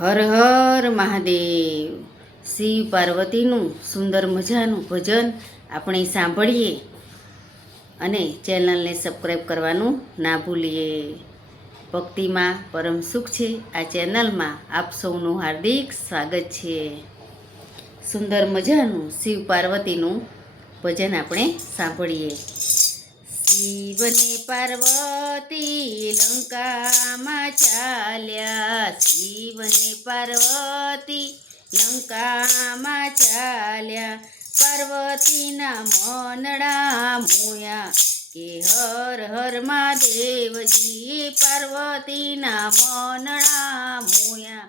હર હર મહાદેવ. શિવ પાર્વતીનું સુંદર મજાનું ભજન આપણે સાંભળીએ અને ચેનલને સબસ્ક્રાઈબ કરવાનું ના ભૂલીએ. ભક્તિમાં પરમ સુખ છે. આ ચેનલમાં આપ સૌનું હાર્દિક સ્વાગત છે. સુંદર મજાનું શિવ પાર્વતીનું ભજન આપણે સાંભળીએ. શિવને પાર્વતી લંકામાં ચાલ્યા, શિવને પાર્વતી લંકામાં ચાલ્યા, પાર્વતીના મનડા મોયા કે હર હર મહાદેવજી, પાર્વતીના મનડા મોયા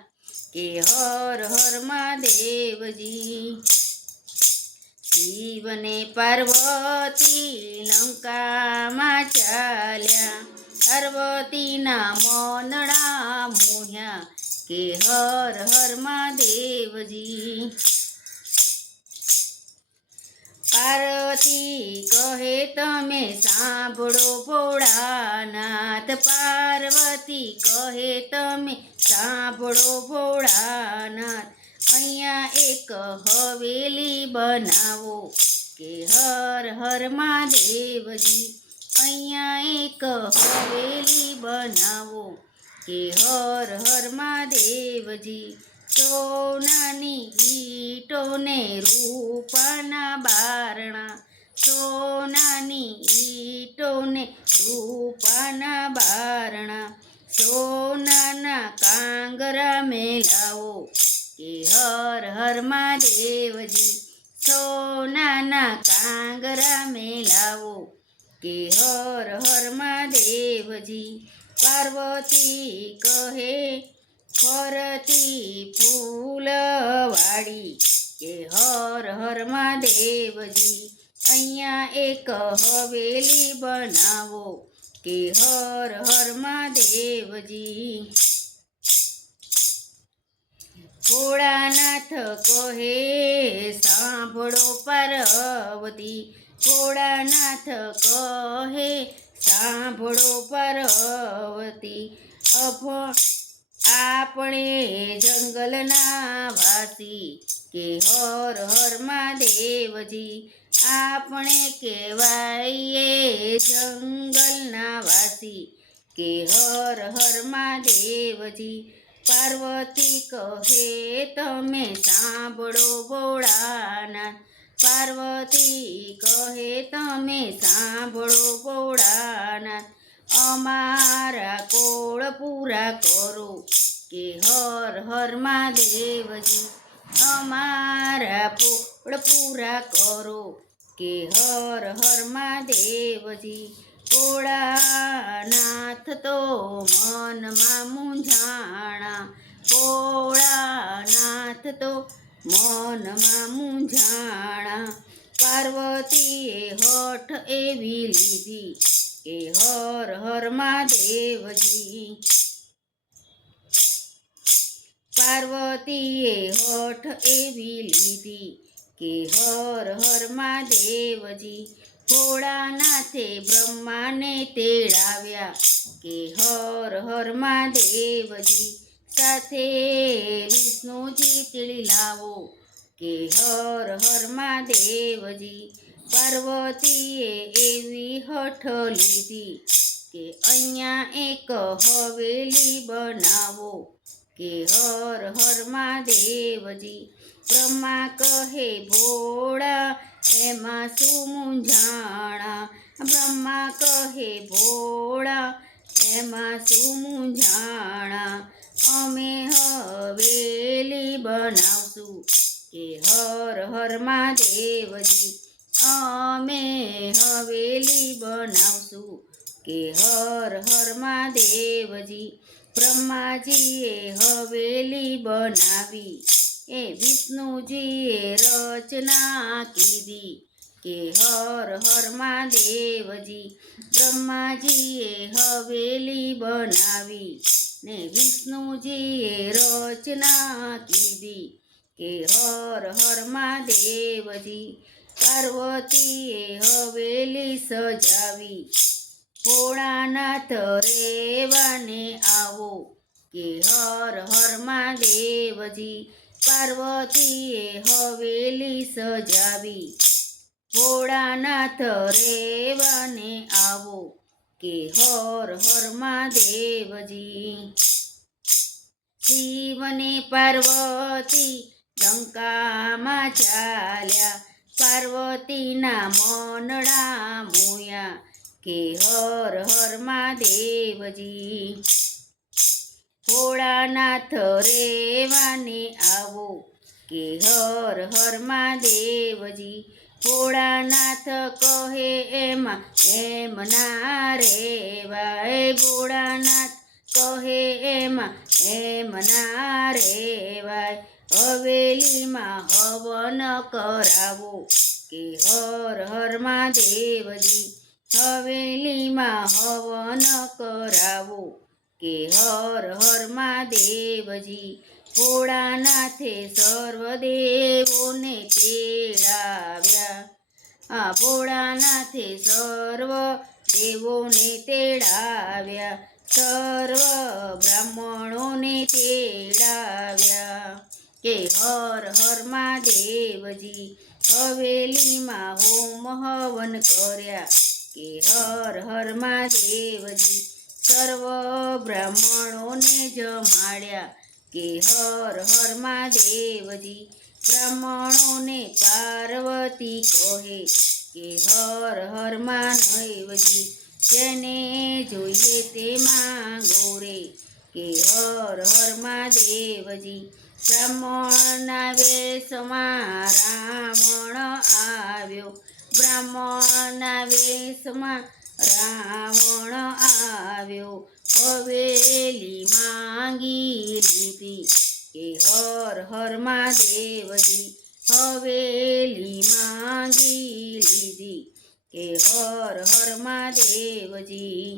કે હર હર મહાદેવજી. શિવને પાર્વતી લંકામાં ચાલ્યા, પાર્વતીના મનડા મોહ્યા કે હર હર મહાદેવજી. પાર્વતી કહે તમે સાંભળો ભોળાનાથ, પાર્વતી કહે તમે સાંભળો ભોળાનાથ, અહીંયા એક હવેલી બનાવો કે હર હર મહાદેવજી, અહીંયા એક હવેલી બનાવો કે હર હર મહાદેવજી. સોનાની ઈંટોને રૂપાના બારણા, સોનાની ઈંટોને રૂપાના બારણા, સોનાના કાંગરા મેલાવો કે હર હર મહાદેવજી, સોનાના કાંગરા મેલાવો કે હર હર મહાદેવજી. પાર્વતી કહે ફરતી ફૂલવાડી કે હર હર મહાદેવજી, અહીંયા એક હવેલી બનાવો કે હર હર મહાદેવજી. ભોળાનાથ કહે સાંભળો પાર્વતી, ભોળાનાથ કહે સાંભળો પાર્વતી, આપણે જંગલના વાસી કે હર હર મહાદેવજી, આપણે કહેવાઈએ જંગલના વાસી કે હર હર મહાદેવજી. પાર્વતી કહે તમે સાંભળો ભોળાનાથ, પાર્વતી કહે તમે સાંભળો ભોળાનાથ, અમારા કોળ પૂરા કરો કે હર હર મહાદેવજી, અમારા કોળ પૂરા કરો કે હર હર મહાદેવજી. ભોળાનાથ તો મનમાં મૂંઝાણા, ભોળાનાથ તો મનમાં મૂંઝાણા, પાર્વતીએ હઠ એવી લીધી કે હર હર મહાદેવજી, પાર્વતીએ હઠ એવી લીધી કે હર હર મહાદેવજી. ભોળાનાથે બ્રહ્માને તેડાવ્યા કે હર હર મહાદેવજી, સાથે વિષ્ણુજી તેડી લાવો કે હર હર મહાદેવજી. પાર્વતીએ એવી હઠ લીધી કે અહીંયા એક હવેલી બનાવો કે હર હર મહાદેવજી. બ્રહ્મા કહે ભોળા એમાં શું મૂંઝાણા, બ્રહ્મા કહે ભોળા એમાં શું મૂંઝાણા, અમે હવેલી બનાવશું કે હર હર મહાદેવજી, અમે હવેલી બનાવશું કે હર હર મહાદેવજી. બ્રહ્માજીએ હવેલી બનાવી, એ વિષ્ણુજીએ રચના કીધી કે હર હર મહાદેવજી. બ્રહ્માજીએ હવેલી બનાવી ને વિષ્ણુજીએ રચના કીધી કે હર હર મહાદેવજી. પાર્વતીએ હવેલી સજાવી, ભોળાનાથ રેવાને આવો કે હર હર મહાદેવજી. પાર્વતીએ હવેલી સજાવી, ભોળાનાથ રેવાને આવો, કે હર હર મહાદેવજી. શિવને પાર્વતી લંકામાં ચાલ્યા, પાર્વતીના મનડા મોયા, કે હર હર મહાદેવજી. ભોળાનાથ રેવાને આવો, કે હર હર મહાદેવજી. ભોળાનાથ કહે એમ ના રેવાય, ભોળાનાથ કહે એમ ના રેવાય. હવેલીમાં હવન કરાવો, કે હર હર મહાદેવજી. હવેલીમાં હવન કરાવો, કે હર હર મહાદેવજી. ભોળાનાથે સર્વદેવોને તેડાવ્યા, ભોળાનાથે સર્વ દેવોને તેડાવ્યા, સર્વ બ્રાહ્મણોને તેડાવ્યા, કે હર હર મહાદેવજી. હવેલીમાં હોમ હવન કર્યા, કે હર હર મહાદેવજી. સર્વ બ્રાહ્મણોને જમાડ્યા, કે હર હર મહાદેવજી. બ્રાહ્મણોને પાર્વતી કહે, કે હર હર મહાદેવજી. જેને જોઈએ તેમાં ગોરે, કે હર હર મહાદેવજી. બ્રાહ્મણના વેશમાં રાવણ આવ્યો, બ્રાહ્મણના વેશમાં રાવણ આવ્યો. હવેલી માંગી લીધી, કે હર હર મહાદેવજી. હવેલી માંગી લીધી, કે હર હર મહાદેવજી.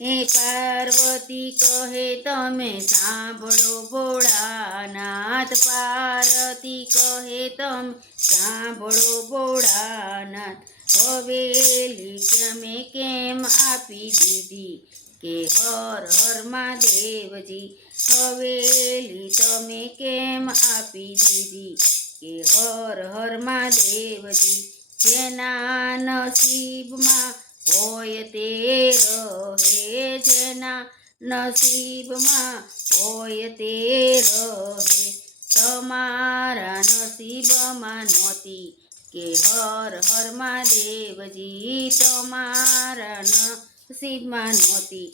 હે પાર્વતી કહે તમે સાંભળો ભોળાનાથ, પાર્વતી કહે તમે સાંભળો ભોળાનાથ. હવેલી તમે કેમ આપી દીધી, કે હર હર મહાદેવજી. હવેલી તમે કેમ આપી દીધી, કે હર હર મહાદેવજી. જેના નસીબમાં હોય તે રહે, જેના નસીબમાં હોય તે રહે. તમારા નસીબમાં નહોતી, કે હર હર મહાદેવજી. તમારા નસીબમાં નહોતી,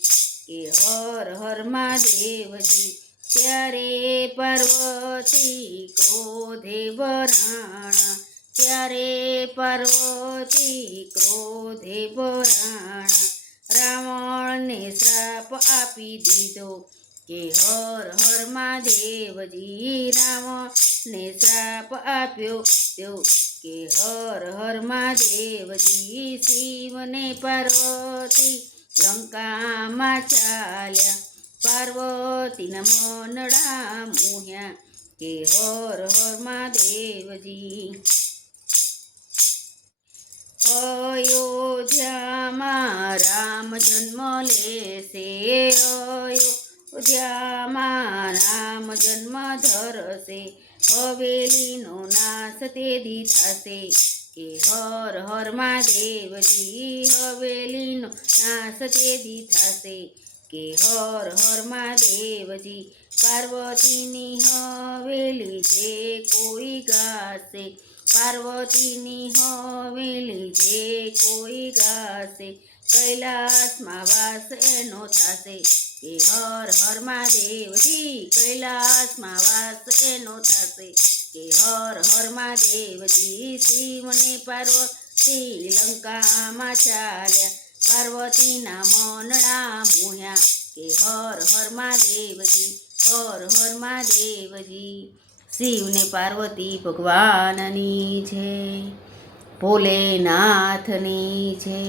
કે હર હર મહાદેવજી. ત્યારે પાર્વતી ક્રોધે વરાણા, ત્યારે પાર્વતી ક્રોધે વરાણા. રાવણને શ્રાપ આપી દીધો, કે હર હર મહાદેવજી. રાવણને શ્રાપ આપ્યો તેઓ, કે હર હર મહાદેવજી. શિવને પાર્વતી લંકામાં ચાલ્યા, પાર્વતીના મનડા મોહ્યા, કે હર હર મહાદેવજી. અયોધ્યામાં રામ જન્મ લેશે, અયોધ્યામાં રામ જન્મ ધરશે. હવેલીનો નાશ તેથી થશે, કે હર હર મહાદેવજી. હવેલીનો નાશ તેથી થશે, કે હર હર મહાદેવજી. પાર્વતીની હવેલી જે કોઈ ગાશે, પાર્વતીની હવેલી જે કોઈ ગાશે. કૈલાસમાં વાસ એનો થશે, કે હર હર મહાદેવજી. કૈલાસમાં વાસ એનો થશે, કે હર હર મહાદેવજી. શિવને પાર્વતી લંકામાં ચાલ્યા, પાર્વતીના મનડા મોહ્યા, કે હર હર મહાદેવજી. હર હર મહાદેવજી. શિવને પાર્વતી ભગવાનની જય, ભોલેનાથની જય.